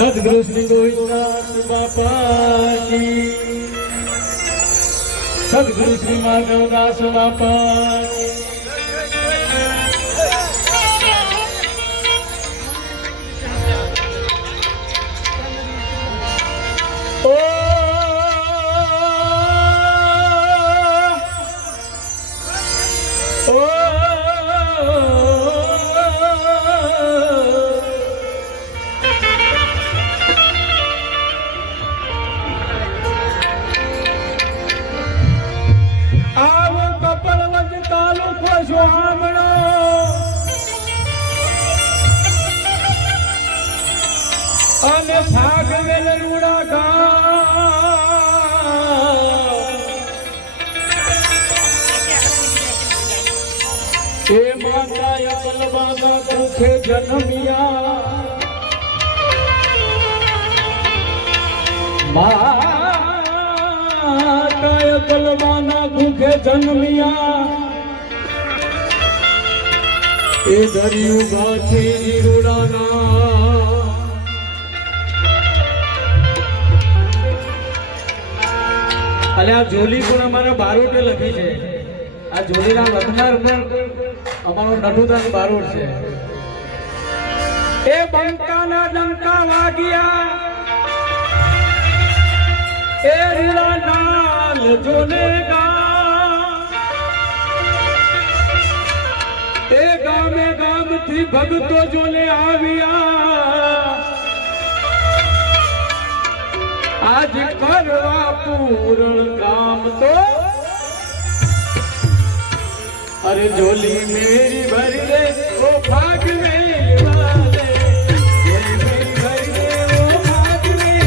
सदगुरु श्री गोविंदास बापा की, सदगुरु श्री माधवदास बापा की। અને ભાગવેલ રૂડા ગામ એ માતાય કલબાના કુખે જન્મિયા, માતાય કલબાના કુખે જન્મિયા એ દરિયું ગાથી રૂડાના અને આ જોલી પણ અમારા બારોટે લખી છે। આ જોલીના લખનાર પણ અમારો નટુદાસ બારોટ છે। એ બંકાના ડંકા વાગ્યા એ રીલા નાલ જોને એ ગામે ગામથી ભક્તો જોને આવ્યા, आज करवा पूर्ण काम तो अरे झोली मेरी भर दे वो भाग में वाले, झोली मेरी भर दे वो भाग में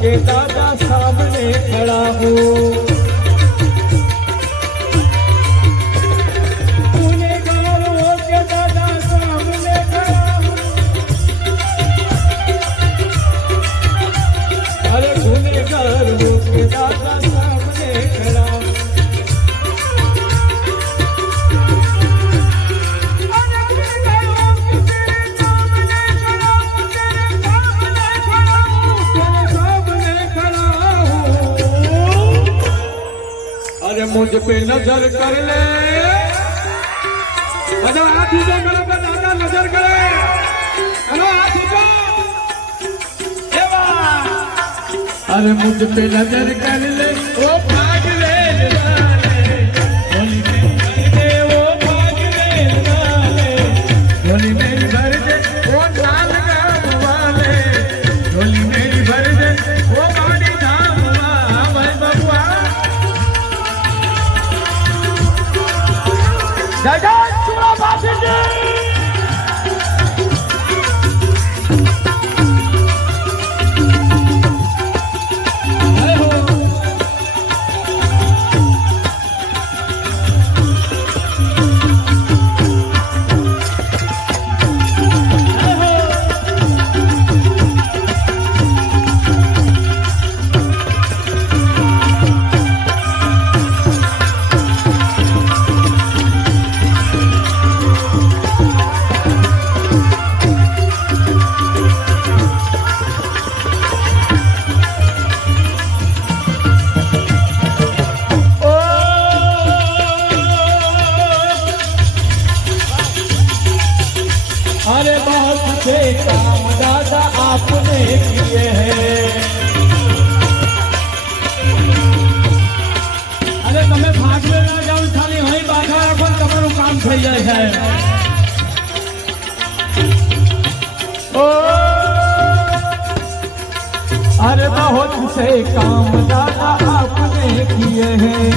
के दादा सामने खड़ा हो, गुनहगार हो के दादा सामने खड़ा हो, अरे गुनहगार हो के दादा सामने खड़ा हो। मुझ पे नजर कर ले, अगर हाथ ऊंचा करो तो दादा नजर करे, अरे हाथ ऊंचा, अरे मुझ पे नजर कर ले वो भाग ले झोली मेरी भर दे वो भाग ले झोली मेरी भर दे वो लाल गाम वाले, झोली मेरी भर दे वो बाड़ी धाम वाले बबुआ जगत चूड़ा बाजी जी। अरे बहुत से काम दादा आपने किए हैं। अरे તમે ભાગલે ના જાઓ, ખાલી અહીં બાધા રાખો ને તમારું કામ થઈ જાય છે। ओ अरे बहुत से काम दादा आपने किए हैं।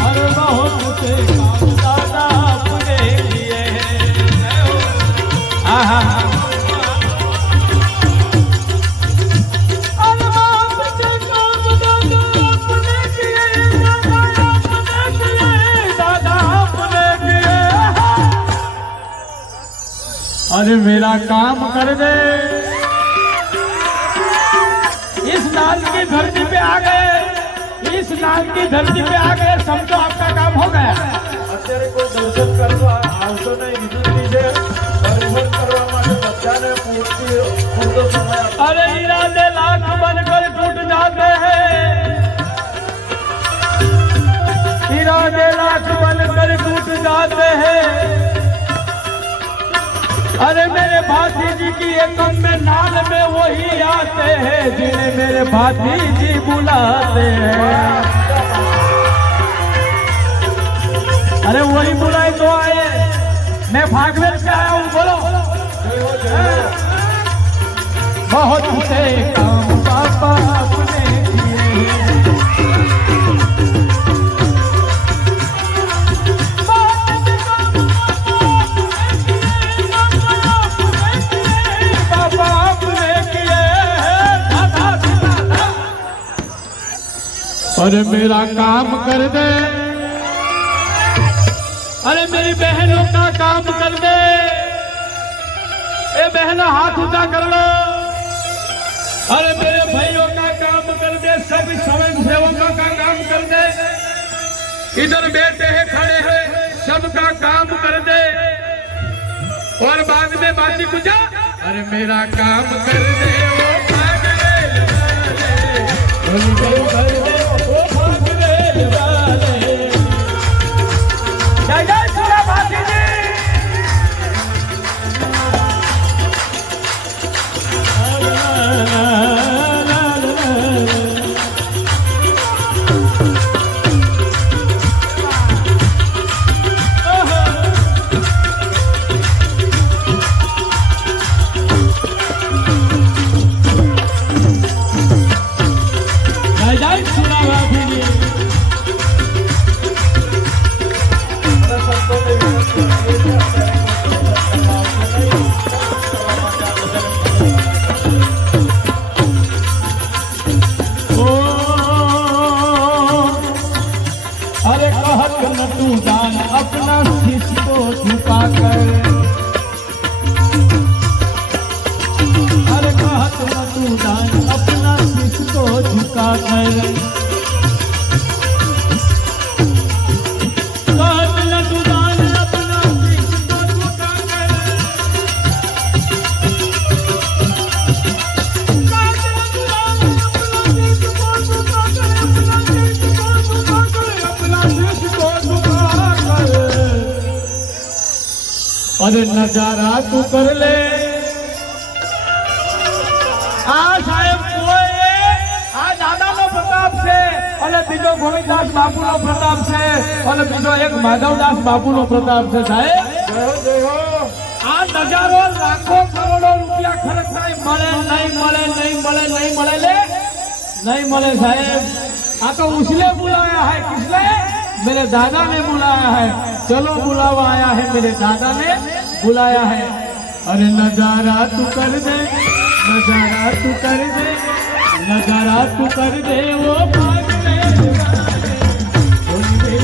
अरे बहुत से काम दादा आपने किए हैं। आहा अरे बहुत से काम दादा आपने किए, दादा आपने किए। अरे मेरा काम कर दे, इस नाल की धरती पे आ गए, इस नाल की धरती पे आ गए, समझो आपका काम हो गया। અત્યારે કોઈ દર્શન કરવા આવતો નહીં, વિનંતી છે દર્શન કરવા માટે બધાને પૂરતો સમય આપો। अरे इरादे लाख बनकर टूट जाते हैं, इरादे लाख बनकर टूट जाते हैं। अरे मेरे भाती जी की एकम में नाल में वही आते हैं जिन्हें मेरे भाती जी बुलाते हैं। अरे वही बुलाए तो आए, मैं भागवत से आया हूँ, बोलो। बहुत से काम पापा आपने किए हैं। अरे मेरा काम कर दे, अरे मेरी बहनों का काम कर दे। ए बहनों हाथ ऊंचा कर लो। अरे मेरे भाइयों का काम कर दे, सब स्वयं सेवकों का काम कर दे। इधर बैठे हैं खड़े हैं, सबका काम कर दे। और बाद में बाती पूछा, अरे मेरा काम कर दे, वो भाग ले कर दे। जय जय सूर्य भाती जी। अरे कहत न तू दान अपना शीश को झुका कर, अरे कहत न तू दान अपना शीश को झुका कर। कहत न तू दान अपना शीश को झुका कर। अरे नजारा तू कर ले। आ साहेब कोई आ दादाનો પ્રતાપ છે અને બીજો ગોવિંદદાસ બાપુનો પ્રતાપ છે અને બીજો એક માધવદાસ બાપુનો પ્રતાપ છે સાહેબ। આ નજારો લાખો કરોડો રૂપિયા ખર્ચ થાય, મળે નહીં મળે નહીં મળે નહીં મળે લે नहीं मिले साहेब। आ तो उसने बुलाया है, किसने? मेरे दादा ने बुलाया है। चलो बुलावा आया है, मेरे दादा ने बुलाया है। अरे नजारा तू कर दे, नजारा तू कर दे, नजारा तू कर दे। वो भाग ले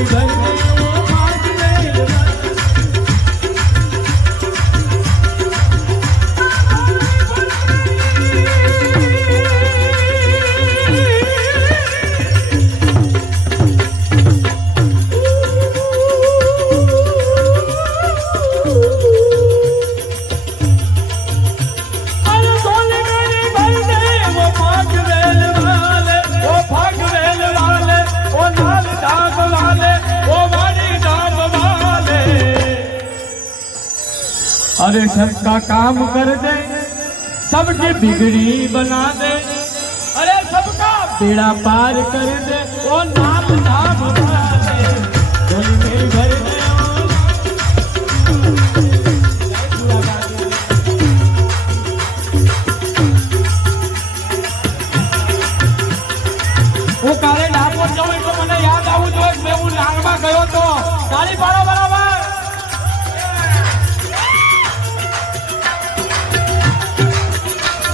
घर में, वो भाग ले। अरे सबका काम कर दे, सबकी बिगड़ी बना दे, अरे सबका बेड़ा पार कर दे, ओ नाम नाम बना दे, झोली मेरी भर दे। હું કાલે ડાકોર જઉં એટલે મને યાદ આવવું જોઈએ મેં હું લાંગમાં ગયો તો તાળી પાડો બરાબર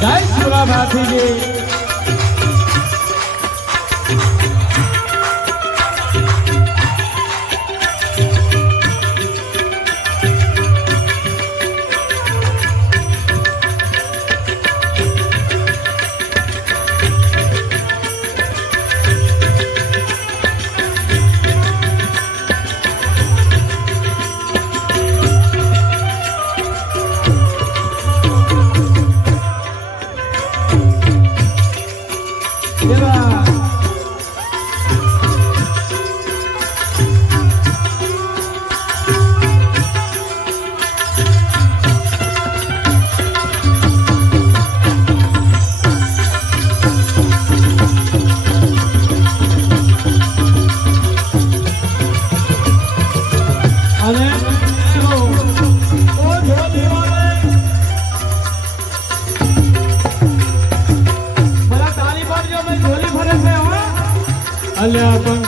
જય શિવા ભાથીજી અલ્યા